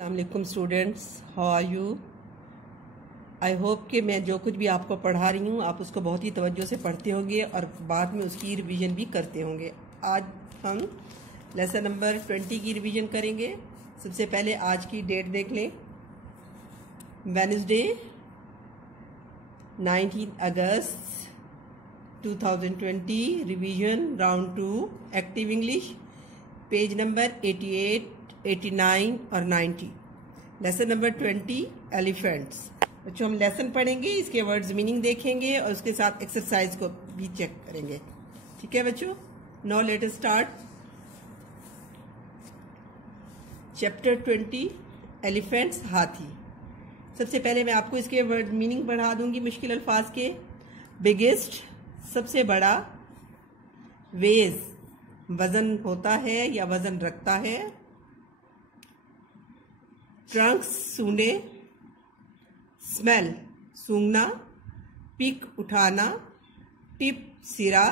अस्सलामुअलैकुम students, how are you. I hope कि मैं जो कुछ भी आपको पढ़ा रही हूँ आप उसको बहुत ही तवज्जो से पढ़ते होंगे और बाद में उसकी रिवीजन भी करते होंगे। आज हम लेसन नंबर 20 की रिवीजन करेंगे। सबसे पहले आज की डेट देख लें, वेडनेसडे 19 अगस्त 2020। Revision round 2 active English, page number 88, 89 और 90। Lesson number 20 elephants. बच्चों हम लेसन पढ़ेंगे, इसके वर्ड्स मीनिंग देखेंगे और उसके साथ एक्सरसाइज को भी चेक करेंगे। ठीक है बच्चों, now let us start. Chapter 20 elephants, हाथी। सबसे पहले मैं आपको इसके वर्ड मीनिंग पढ़ा दूंगी मुश्किल अल्फाज के। बिगेस्ट सबसे बड़ा, वेज वजन होता है या वजन रखता है, ट्रंक्स सूंडे, स्मेल सूंघना, पिक उठाना, टिप सिरा,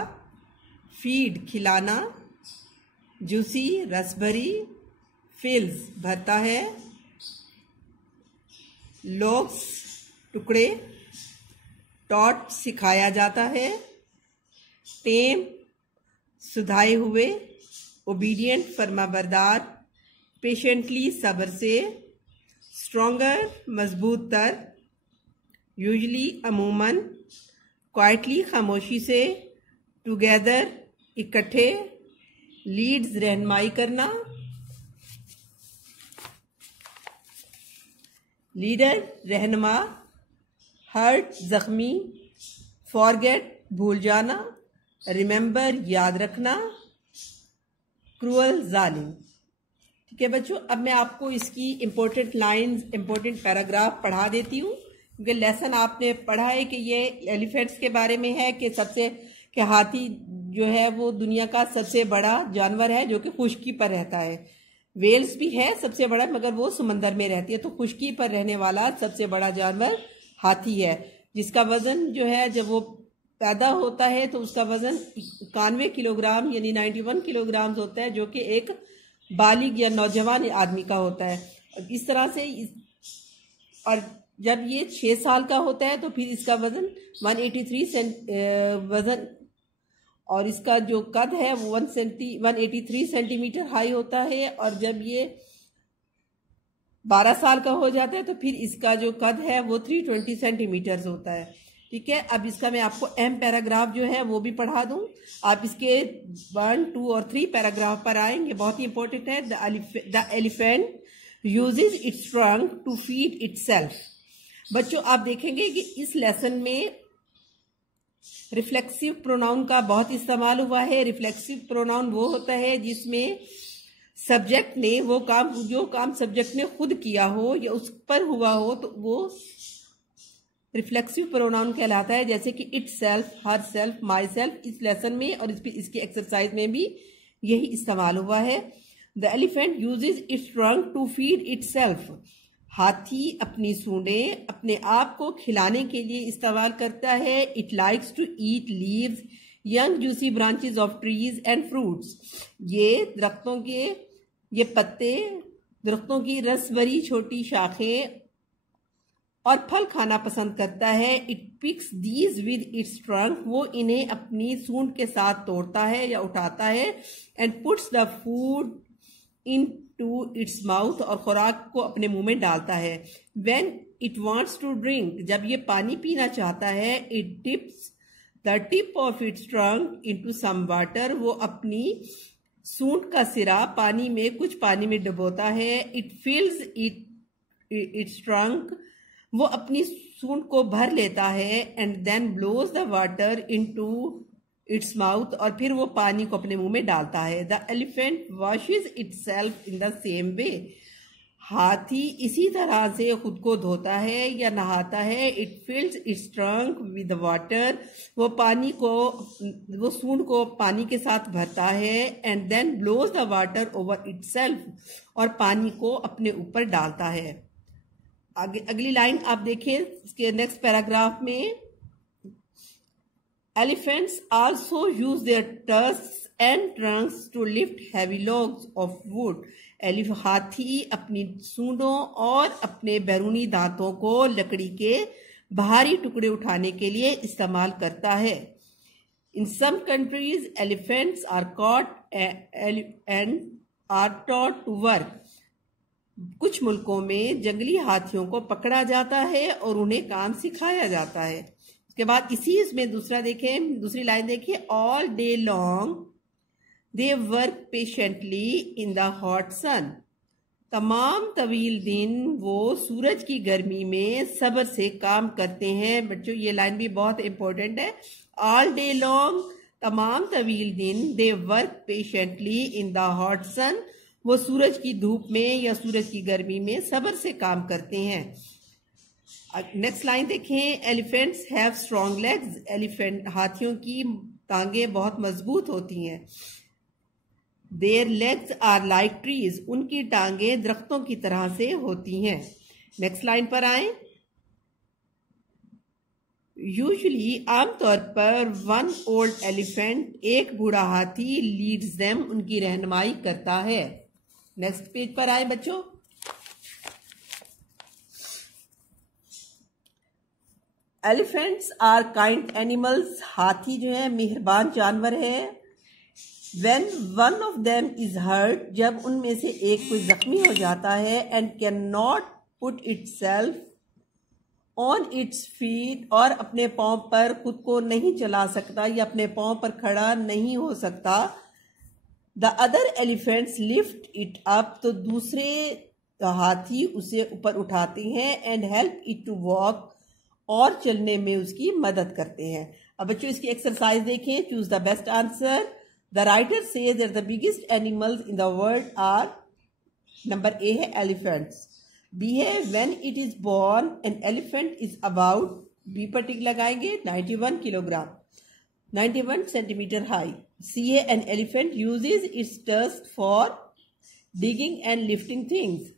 फीड खिलाना, जूसी रसभरी, फिल्स भरता है, लॉग्स टुकड़े, टॉट सिखाया जाता है, टेम सुधाए हुए, ओबीडियंट फर्माबरदार, पेशेंटली सब्र से, स्ट्रॉन्गर मजबूत तर, यूजली अमूमन, क्वाइटली खामोशी से, टुगेदर इकट्ठे, लीड्स रहनुमाई करना, लीडर रहनुमा, हर्ट जख्मी, फॉरगेट भूल जाना, रिमेंबर याद रखना, क्रूअल जालिम। ठीक है बच्चों, अब मैं आपको इसकी इम्पोर्टेंट लाइंस, इम्पोर्टेंट पैराग्राफ पढ़ा देती हूँ, क्योंकि लेसन आपने पढ़ा है कि ये एलिफेंट्स के बारे में है कि हाथी जो है वो दुनिया का सबसे बड़ा जानवर है जो कि खुश्की पर रहता है। वेल्स भी है सबसे बड़ा, मगर वो समंदर में रहती है, तो खुश्की पर रहने वाला सबसे बड़ा जानवर हाथी है, जिसका वजन जो है जब वो पैदा होता है तो उसका वजन 91 किलोग्राम यानी 91 किलोग्राम होता है, जो कि एक बालिग या नौजवान आदमी का होता है। इस तरह से और जब ये 6 साल का होता है तो फिर इसका वजन 183 वजन, और इसका जो कद है वो 183 सेंटीमीटर हाई होता है। और जब ये 12 साल का हो जाता है तो फिर इसका जो कद है वो 320 सेंटीमीटर होता है। ठीक है, अब इसका मैं आपको अहम पैराग्राफ जो है वो भी पढ़ा दूं। आप इसके 1, 2 और 3 पैराग्राफ पर आएंगे, बहुत ही इंपॉर्टेंट है। The elephant uses its trunk to feed itself. बच्चों आप देखेंगे कि इस लेसन में रिफ्लेक्सिव प्रोनाउन का बहुत इस्तेमाल हुआ है। रिफ्लेक्सिव प्रोनाउन वो होता है जिसमें सब्जेक्ट ने जो काम सब्जेक्ट ने खुद किया हो या उस पर हुआ हो तो वो रिफ्लेक्सिव प्रोनाउन कहलाता है, जैसे कि it self, her self, my self. इस लेसन में और इसकी एक्सरसाइज में भी यही इस्तेमाल हुआ है। The elephant uses its trunk to feed itself. हाथी अपनी सूंडें अपने आप को खिलाने के लिए इस्तेमाल करता है। It likes to eat leaves, young juicy branches of trees and fruits. ये पत्ते, दरख्तों की रस भरी छोटी शाखें और फल खाना पसंद करता है। It picks these with its trunk. वो इन्हें अपनी सूंड के साथ तोड़ता है या उठाता है। And puts the food into its mouth, और खुराक को अपने मुंह में डालता है। When it wants to drink, जब ये पानी पीना चाहता है, it dips the tip of its trunk into some water. वो अपनी सूंड का सिरा कुछ पानी में डुबोता है। It fills its trunk. वो अपनी सूंड को भर लेता है। And then blows the water into its mouth, और फिर वो पानी को अपने मुंह में डालता है। The elephant washes itself in the same way. हाथी इसी तरह से खुद को धोता है या नहाता है। It fills its trunk with water. वो सूंड को पानी के साथ भरता है। And then blows the water over itself, और पानी को अपने ऊपर डालता है। आगे अगली लाइन आप देखें इसके नेक्स्ट पैराग्राफ में। Elephants also use their tusks and trunks to lift heavy logs of wood. हाथी अपनी सूंडों और अपने बैरूनी दांतों को लकड़ी के भारी टुकड़े उठाने के लिए इस्तेमाल करता है. In some countries, elephants are caught and are taught to work. कुछ मुल्कों में जंगली हाथियों को पकड़ा जाता है और उन्हें काम सिखाया जाता है. उसके बाद इसी इसमें दूसरी लाइन देखिए. All day long they work patiently in the hot sun. तमाम तवील दिन वो सूरज की गर्मी में सब्र से काम करते हैं. बच्चों ये लाइन भी बहुत इंपॉर्टेंट है. All day long, तमाम तवील दिन, they work patiently in the hot sun. वो सूरज की धूप में या सूरज की गर्मी में सब्र से काम करते हैं. नेक्स्ट लाइन देखें. Elephants have strong legs. Elephant हाथियों की टांगे बहुत मजबूत होती हैं. Their legs are like trees. उनकी टांगे दरख्तों की तरह से होती हैं. नेक्स्ट लाइन पर आए. यूजुअली आमतौर पर वन ओल्ड एलिफेंट, एक बूढ़ा हाथी, लीड्स देम, उनकी रहनुमाई करता है. नेक्स्ट पेज पर आए बच्चों. Elephants are kind animals. हाथी जो है मेहरबान जानवर है. When one of them is hurt, जब उनमें से एक कोई जख्मी हो जाता है, and cannot put itself on its feet, और अपने पांव पर खुद को नहीं चला सकता या अपने पांव पर खड़ा नहीं हो सकता, the other elephants lift it up, तो दूसरे हाथी उसे ऊपर उठाते हैं, and help it to walk, और चलने में उसकी मदद करते हैं. अब बच्चों इसकी एक्सरसाइज देखें. Choose the best answer. The writer says that the biggest animals in the world are, number A है elephants. B है when it is born an elephant is about, B पर टिक लगाएंगे, 91 किलोग्राम, 91 सेंटीमीटर हाई. C है an elephant uses its tusk for digging and lifting things.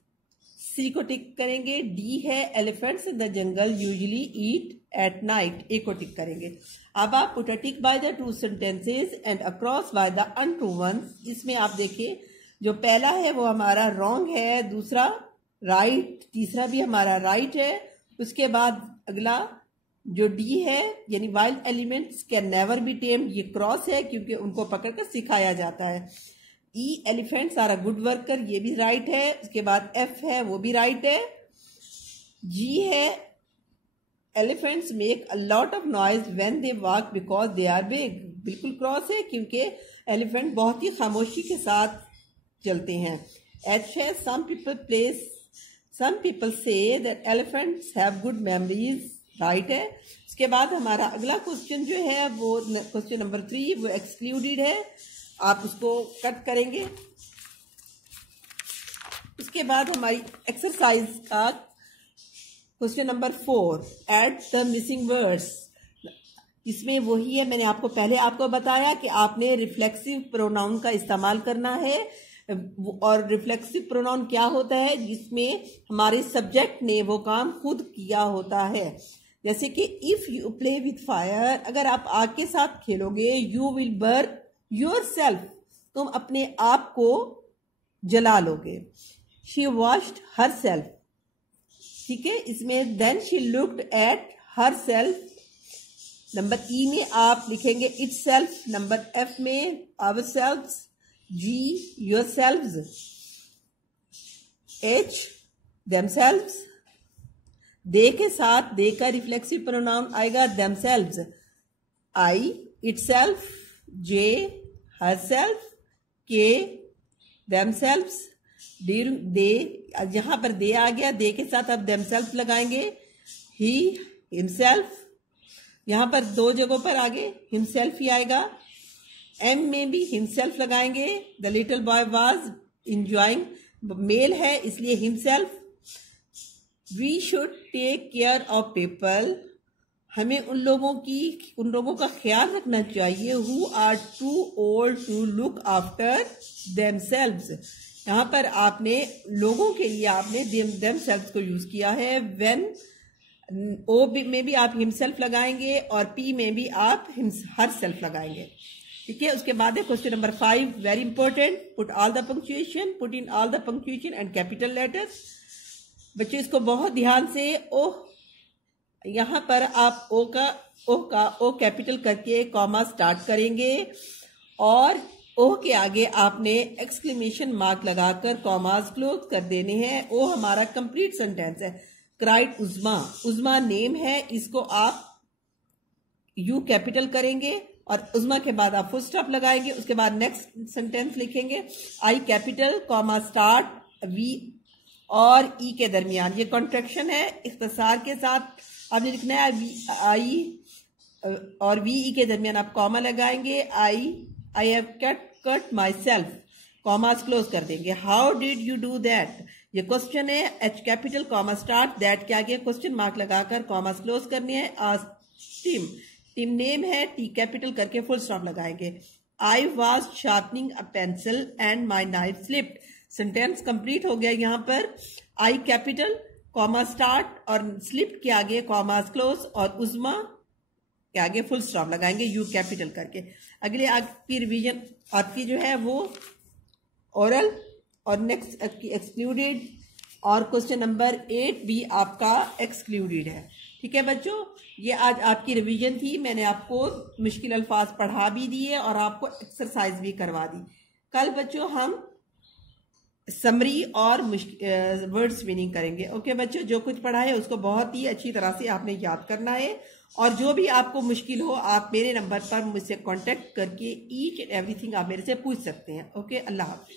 C को टिक करेंगे. D है elephants in the jungle usually eat at night. A को टिक करेंगे. अब आप put a tick by the true sentences and across by the untrue ones. इसमें आप देखिए जो पहला है वो हमारा रॉन्ग है, दूसरा राइट, तीसरा भी हमारा राइट है. उसके बाद अगला जो डी है यानी wild elements can never be tamed, ये क्रॉस है क्योंकि उनको पकड़कर सिखाया जाता है. E elephants are a good worker, ये भी राइट है. उसके बाद एफ है वो भी राइट है. जी है elephants make a lot of noise when they walk because they are big, बिल्कुल क्रॉस है क्योंकि एलिफेंट बहुत ही खामोशी के साथ चलते हैं. एच है some people say that elephants have good memories, right है. उसके बाद हमारा अगला क्वेश्चन जो है वो क्वेश्चन नंबर 3, वो एक्सक्लूडेड है, आप उसको कट करेंगे. उसके बाद हमारी एक्सरसाइज का question number 4, add the missing words. इसमें वही है, मैंने आपको पहले बताया कि आपने रिफ्लेक्सिव प्रोनाउन का इस्तेमाल करना है. और रिफ्लेक्सिव प्रोनाउन क्या होता है? जिसमें हमारे सब्जेक्ट ने वो काम खुद किया होता है. जैसे कि if you play with fire, अगर आप आग के साथ खेलोगे, यू विल बर्न योरसेल्फ, तुम अपने आप को जला लोगे. शी वॉश्ड हरसेल्फ, ठीक है. इसमें then she looked at herself. Number E में आप लिखेंगे इटसेल्फ. नंबर एफ में ourselves. G yourselves. H themselves. They के साथ दे का रिफ्लेक्सिव प्रोनाउन आएगा themselves. I itself. J herself. K themselves. They, जहां पर दे आ गया, दे के साथ आप देमसेल्फ लगाएंगे. ही हिमसेल्फ, यहां पर दो जगहों पर आगे हिमसेल्फ ही आएगा. एम में भी हिमसेल्फ लगाएंगे. The little boy was enjoying, male है इसलिए himself. We should take care of people, हमें उन लोगों का ख्याल रखना चाहिए. Who are too old to look after themselves. यहाँ पर आपने लोगों के लिए आपने देमसेल्व्स को यूज किया है. व्हेन ओ में भी आप हिमसेल्फ लगाएंगे और पी में भी आप हर सेल्फ लगाएंगे। ठीक है, उसके बाद है question number 5, very important, put all the punctuation, put in all the punctuation and capital letters. बच्चों इसको बहुत ध्यान से, ओह यहां पर आप ओ कैपिटल करके कॉमा स्टार्ट करेंगे और ओ के आगे आपने एक्सक्लेमेशन मार्क लगाकर कॉमास क्लोज कर देने हैं। ओ हमारा कंप्लीट सेंटेंस है। क्राइड उज़्मा, उज़्मा नेम है, इसको आप यू कैपिटल करेंगे और उज़्मा के बाद आप फुल स्टॉप लगाएंगे। उसके बाद नेक्स्ट सेंटेंस लिखेंगे, I capital comma start V और ई के दरमियान, ये कॉन्ट्रैक्शन है, इख्तिसार के साथ आपने लिखना है वी आई और वी ई के दरमियान आप कॉमा लगाएंगे। I have cut my self, commas close कर देंगे। How did you do that, ये क्वेश्चन है, H capital comma start, that के आगे क्वेश्चन मार्क लगाकर कॉमास क्लोज करने हैं। टीम, टीम नेम है, टी कैपिटल करके फुल स्टॉप लगाएंगे। I was sharpening a pencil and my knife slipped, sentence complete हो गया। यहाँ पर आई कैपिटल कॉमा स्टार्ट और स्लिप के आगे कॉमास क्लोज और उज़्मा के आगे फुल स्टॉप लगाएंगे यू कैपिटल करके। अगले आपकी रिवीजन आपकी जो है वो ओरल और नेक्स्ट एक्सक्लूडेड और क्वेश्चन नंबर 8 भी आपका एक्सक्लूडेड है। ठीक है बच्चों, ये आज आपकी रिवीजन थी। मैंने आपको मुश्किल अल्फाज पढ़ा भी दिए और आपको एक्सरसाइज भी करवा दी। कल बच्चों हम समरी और वर्ड स्पिनिंग करेंगे। ओके बच्चों, जो कुछ पढ़ा है उसको बहुत ही अच्छी तरह से आपने याद करना है और जो भी आपको मुश्किल हो आप मेरे नंबर पर मुझसे कांटेक्ट करके ईच एंड एवरीथिंग आप मेरे से पूछ सकते हैं। ओके, अल्लाह हाफिज।